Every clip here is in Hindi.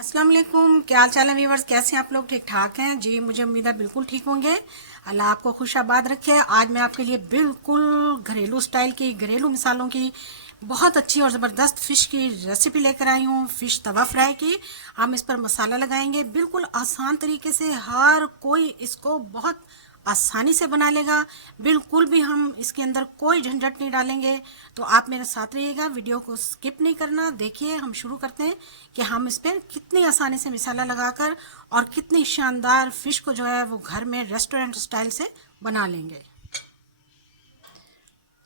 अस्सलाम वालेकुम, क्या हाल चाल है व्यूअर्स। कैसे हैं आप लोग? ठीक ठाक हैं जी। मुझे उम्मीद है बिल्कुल ठीक होंगे। अल्लाह आपको खुशाबाद रखे। आज मैं आपके लिए बिल्कुल घरेलू स्टाइल की, घरेलू मिसालों की बहुत अच्छी और ज़बरदस्त फ़िश की रेसिपी लेकर आई हूँ। फ़िश तवा फ्राई की। हम इस पर मसाला लगाएंगे बिल्कुल आसान तरीके से। हर कोई इसको बहुत आसानी से बना लेगा। बिल्कुल भी हम इसके अंदर कोई झंझट नहीं डालेंगे। तो आप मेरे साथ रहिएगा, वीडियो को स्किप नहीं करना। देखिए हम शुरू करते हैं कि हम इस पर कितनी आसानी से मसाला लगाकर और कितनी शानदार फिश को जो है वो घर में रेस्टोरेंट स्टाइल से बना लेंगे।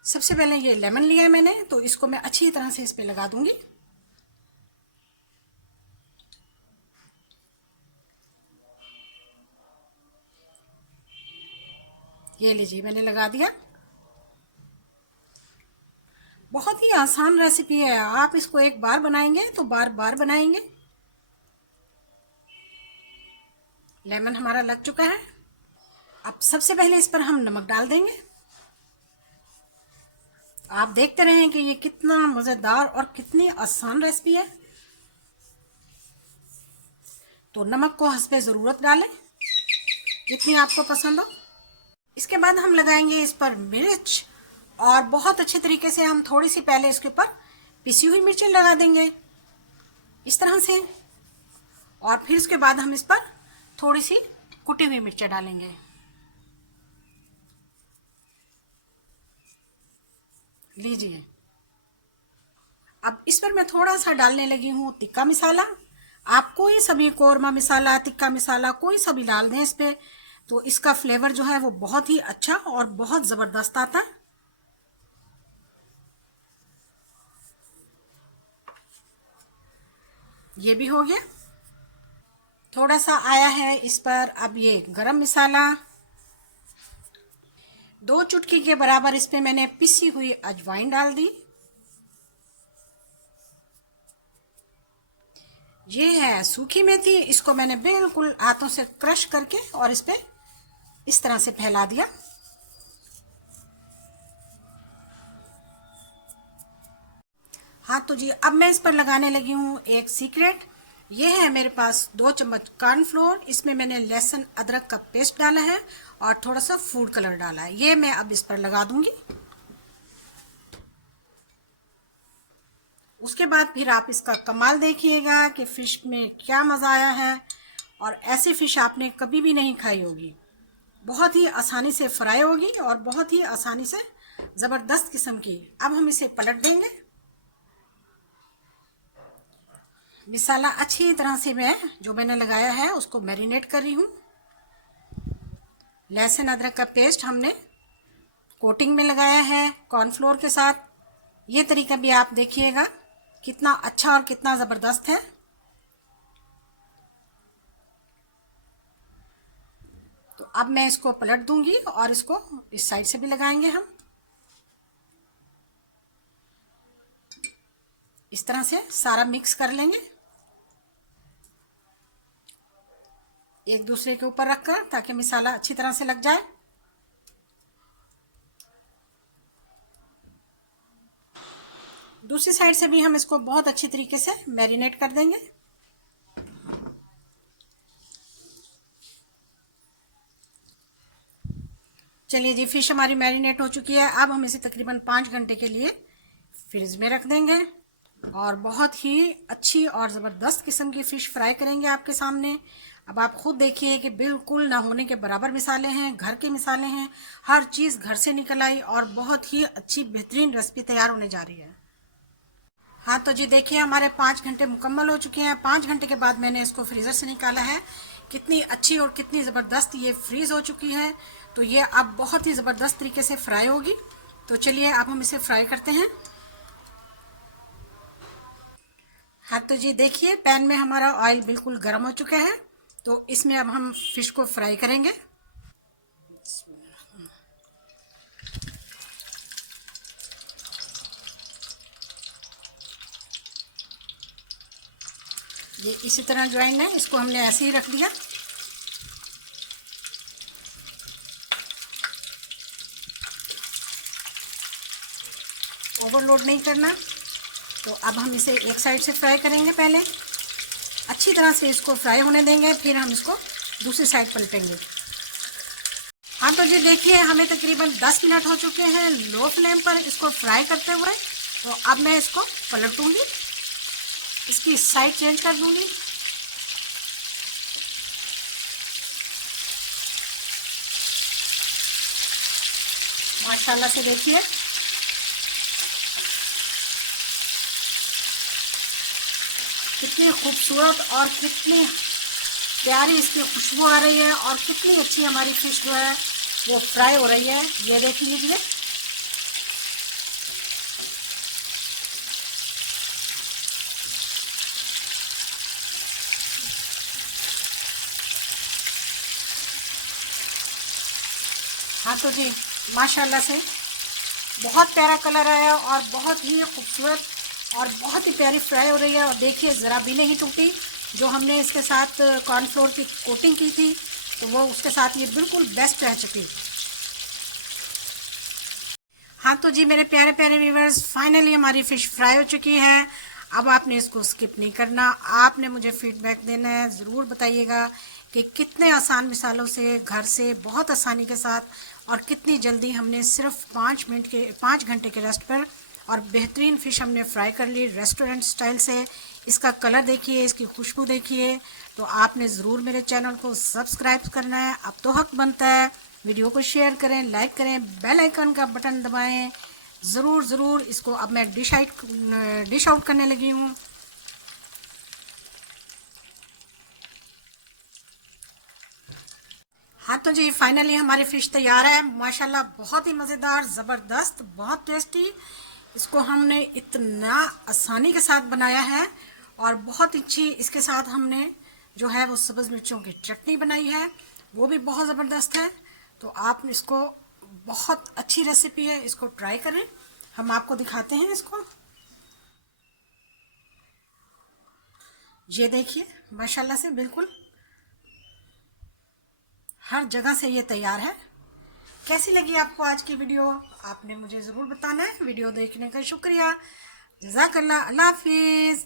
सबसे पहले ये लेमन लिया है मैंने, तो इसको मैं अच्छी तरह से इस पे लगा दूंगी। ये लीजिए, मैंने लगा दिया। बहुत ही आसान रेसिपी है। आप इसको एक बार बनाएंगे तो बार बार बनाएंगे। लेमन हमारा लग चुका है। अब सबसे पहले इस पर हम नमक डाल देंगे। आप देखते रहें कि ये कितना मज़ेदार और कितनी आसान रेसिपी है। तो नमक को हस्बे ज़रूरत डालें, जितनी आपको पसंद हो। इसके बाद हम लगाएंगे इस पर मिर्च, और बहुत अच्छे तरीके से हम थोड़ी सी पहले इसके ऊपर पिसी हुई मिर्चें लगा देंगे इस तरह से। और फिर इसके बाद हम इस पर थोड़ी सी कुटी हुई मिर्चें डालेंगे। लीजिए, अब इस पर मैं थोड़ा सा डालने लगी हूँ तिक्का मसाला। आप कोई सभी कोरमा मसाला, तिक्का मसाला कोई सा भी डाल दें इस पे, तो इसका फ्लेवर जो है वो बहुत ही अच्छा और बहुत ज़बरदस्त आता है। ये भी हो गया। थोड़ा सा आया है इस पर अब ये गरम मसाला। 2 चुटकी के बराबर इस पे मैंने पिसी हुई अजवाइन डाल दी। ये है सूखी मेथी, इसको मैंने बिल्कुल हाथों से क्रश करके और इस पे इस तरह से फैला दिया। हाँ तो जी, अब मैं इस पर लगाने लगी हूँ एक सीक्रेट। ये है मेरे पास 2 चम्मच कॉर्नफ्लोर। इसमें मैंने लहसुन अदरक का पेस्ट डाला है और थोड़ा सा फूड कलर डाला है। ये मैं अब इस पर लगा दूंगी। उसके बाद फिर आप इसका कमाल देखिएगा कि फ़िश में क्या मज़ा आया है। और ऐसी फ़िश आपने कभी भी नहीं खाई होगी। बहुत ही आसानी से फ्राई होगी और बहुत ही आसानी से ज़बरदस्त किस्म की। अब हम इसे पलट देंगे। मसाला अच्छी तरह से मैं जो मैंने लगाया है उसको मैरिनेट कर रही हूँ। लहसुन अदरक का पेस्ट हमने कोटिंग में लगाया है कॉर्नफ्लोर के साथ। ये तरीका भी आप देखिएगा कितना अच्छा और कितना ज़बरदस्त है। तो अब मैं इसको पलट दूंगी और इसको इस साइड से भी लगाएंगे हम। इस तरह से सारा मिक्स कर लेंगे एक दूसरे के ऊपर रखकर, ताकि मसाला अच्छी तरह से लग जाए। दूसरी साइड से भी हम इसको बहुत अच्छी तरीके से मैरिनेट कर देंगे। चलिए जी, फिश हमारी मैरिनेट हो चुकी है। अब हम इसे तकरीबन 5 घंटे के लिए फ्रिज में रख देंगे और बहुत ही अच्छी और ज़बरदस्त किस्म की फ़िश फ्राई करेंगे आपके सामने। अब आप खुद देखिए कि बिल्कुल ना होने के बराबर मिसाले हैं, घर के मिसाले हैं। हर चीज़ घर से निकल आई और बहुत ही अच्छी बेहतरीन रेसिपी तैयार होने जा रही है। हाँ तो जी देखिए, हमारे 5 घंटे मुकम्मल हो चुके हैं। 5 घंटे के बाद मैंने इसको फ्रीज़र से निकाला है। कितनी अच्छी और कितनी ज़बरदस्त ये फ्रीज़ हो चुकी है। तो ये अब बहुत ही ज़बरदस्त तरीके से फ्राई होगी। तो चलिए अब हम इसे फ्राई करते हैं। हाँ तो जी देखिए, पैन में हमारा ऑयल बिल्कुल गर्म हो चुका है। तो इसमें अब हम फिश को फ्राई करेंगे। ये इसी तरह ज्वाइन है, इसको हमने ऐसे ही रख दिया। ओवरलोड नहीं करना। तो अब हम इसे एक साइड से फ्राई करेंगे पहले। अच्छी तरह से इसको फ्राई होने देंगे, फिर हम इसको दूसरी साइड पलटेंगे। हाँ तो जी देखिए, हमें तकरीबन 10 मिनट हो चुके हैं लो फ्लेम पर इसको फ्राई करते हुए। तो अब मैं इसको पलटूंगी, इसकी साइड चेंज कर दूंगी। माशाल्लाह से देखिए कितनी खूबसूरत और कितनी प्यारी इसकी खुशबू आ रही है, और कितनी अच्छी हमारी फिश जो है वो फ्राई हो रही है। ये देख लीजिए। हाँ तो जी माशाल्लाह से बहुत प्यारा कलर है और बहुत ही खूबसूरत और बहुत ही प्यारी फ्राई हो रही है। और देखिए ज़रा भी नहीं टूटी। जो हमने इसके साथ कॉर्नफ्लोर की कोटिंग की थी तो वो उसके साथ ये बिल्कुल बेस्ट रह चुकी। हाँ तो जी मेरे प्यारे प्यारे व्यूवर्स, फाइनली हमारी फ़िश फ्राई हो चुकी है। अब आपने इसको स्किप नहीं करना, आपने मुझे फीडबैक देना है। ज़रूर बताइएगा कि कितने आसान मिसालों से घर से बहुत आसानी के साथ और कितनी जल्दी हमने सिर्फ 5 घंटे के रेस्ट पर और बेहतरीन फ़िश हमने फ्राई कर ली रेस्टोरेंट स्टाइल से। इसका कलर देखिए, इसकी खुशबू देखिए। तो आपने ज़रूर मेरे चैनल को सब्सक्राइब करना है, अब तो हक बनता है। वीडियो को शेयर करें, लाइक करें, बेल आइकन का बटन दबाएं। ज़रूर इसको अब मैं डिश आउट करने लगी हूँ। हाँ तो जी फाइनली हमारी फ़िश तैयार है। माशाल्लाह बहुत ही मज़ेदार, ज़बरदस्त, बहुत टेस्टी। इसको हमने इतना आसानी के साथ बनाया है और बहुत अच्छी इसके साथ हमने जो है वो सब्ज़ मिर्चों की चटनी बनाई है, वो भी बहुत ज़बरदस्त है। तो आप इसको, बहुत अच्छी रेसिपी है, इसको ट्राई करें। हम आपको दिखाते हैं इसको। ये देखिए माशाल्लाह से बिल्कुल हर जगह से ये तैयार है। कैसी लगी आपको आज की वीडियो, आपने मुझे ज़रूर बताना है। वीडियो देखने का शुक्रिया। जज़ाकल्लाह। अल्लाह हाफिज़।